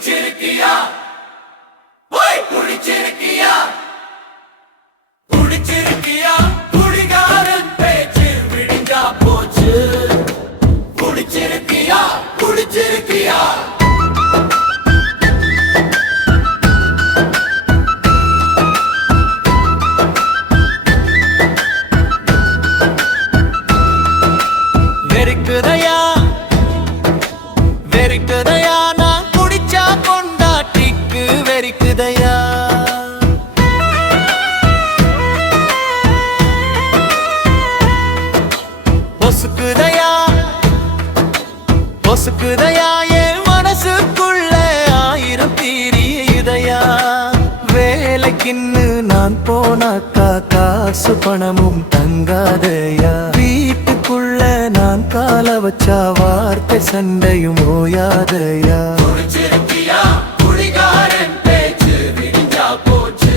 புடிச்சிருக்கியா போய் புடிச்சிருக்கியா புடிச்சிருக்கியா குடிகாரன் பேச்சு விடிஞ்சா போச்சு புடிச்சிருக்கியா புடிச்சிருக்கியா வெறிக்குதையா நான் குடிச்சா பொண்டாட்டிக்கு வெறிக்குதையா பொசுக்குதையா பொசுக்குதையா என் மனசுக்குள்ள ஆயிரம் தீரியுதையா வேலைக்குன்னு நான் போனாக்கா காசு பணமும் தங்காதையா வீட்டுக்குள்ள நான் கால வச்சா வார்த்தை சண்டையும் ஓயாதையா புடிச்சிருக்கியா குடிகாரன் பேச்சு விடிஞ்சா போச்சு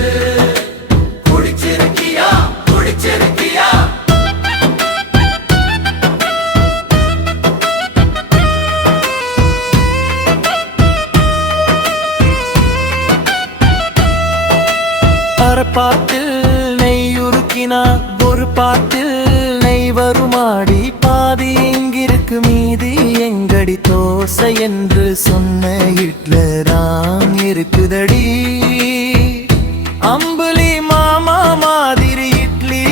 புடிச்சிருக்கியா புடிச்சிருக்கியா பாட்டில் நெய் உருக்கினா ஒரு பாட்டில் நெய் வருமாடி பாதி எங்கிருக்கு மீதி எங்கடி தோசை என்று சொன்ன இட்லதான் இருக்குதடி அம்புலி மாமா மாதிரி இட்லி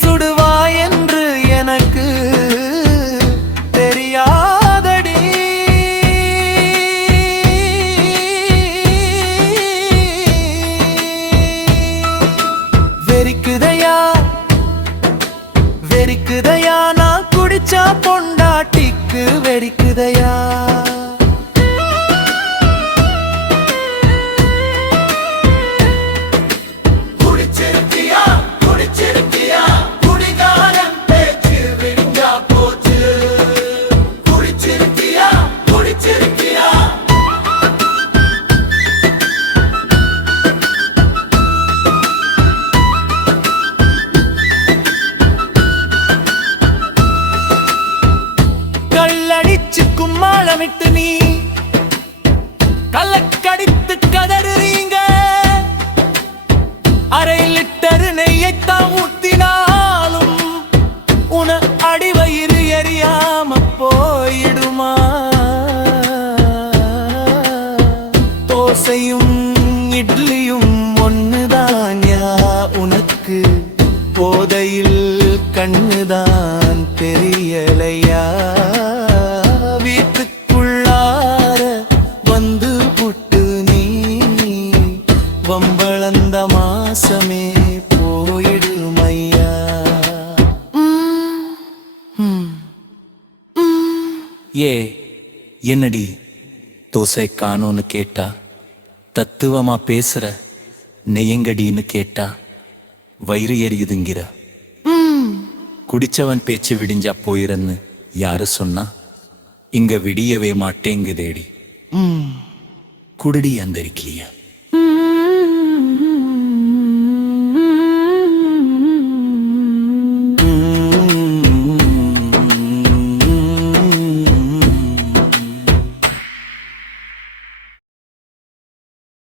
சுடுவா என்று எனக்கு தெரியாதடி வெறிக்குதையா வெறிக்குதையா நான் குடிச்சா பொண்டாட்டிக்கு வெறிக்குதையா குடிச்சிருக்கியா குடிச்சிருக்கியா குடிகாரன் பேச்சு விடிஞ்சா போச்சு குடிச்சிருக்கியா குடிச்சிருக்கியா கள்ளடிச்சு கும்மாளமிட்டு நீ கள்ளக்கடித்து கதறுறீங்க அரை லிட்டர் நெய்யத்தான் ஊத்தினாலும் உன அடிவயிறு எரியாம போயிடுமா தோசையும் இட்லியும் ஒண்ணுதான் யா உனக்கு போதையில் கண்ணுதான் தெரியலையா வீட்டுக்குள்ளார வந்து புட்டு நீ வம்பளந்த மாசமே போயிடுமையா ஏ என்னடி தோசை காணோன்னு கேட்டா தத்துவமா பேசுற நெய்யங்கடின்னு கேட்டா வயிறு எரியுதுங்கிற குடிச்சவன் பேச்சு விடிஞ்சா போயிரன்னு யாரு சொன்னா இங்க விடியவே மாட்டேங்குதேடி குடிடி அந்த இருக்கியா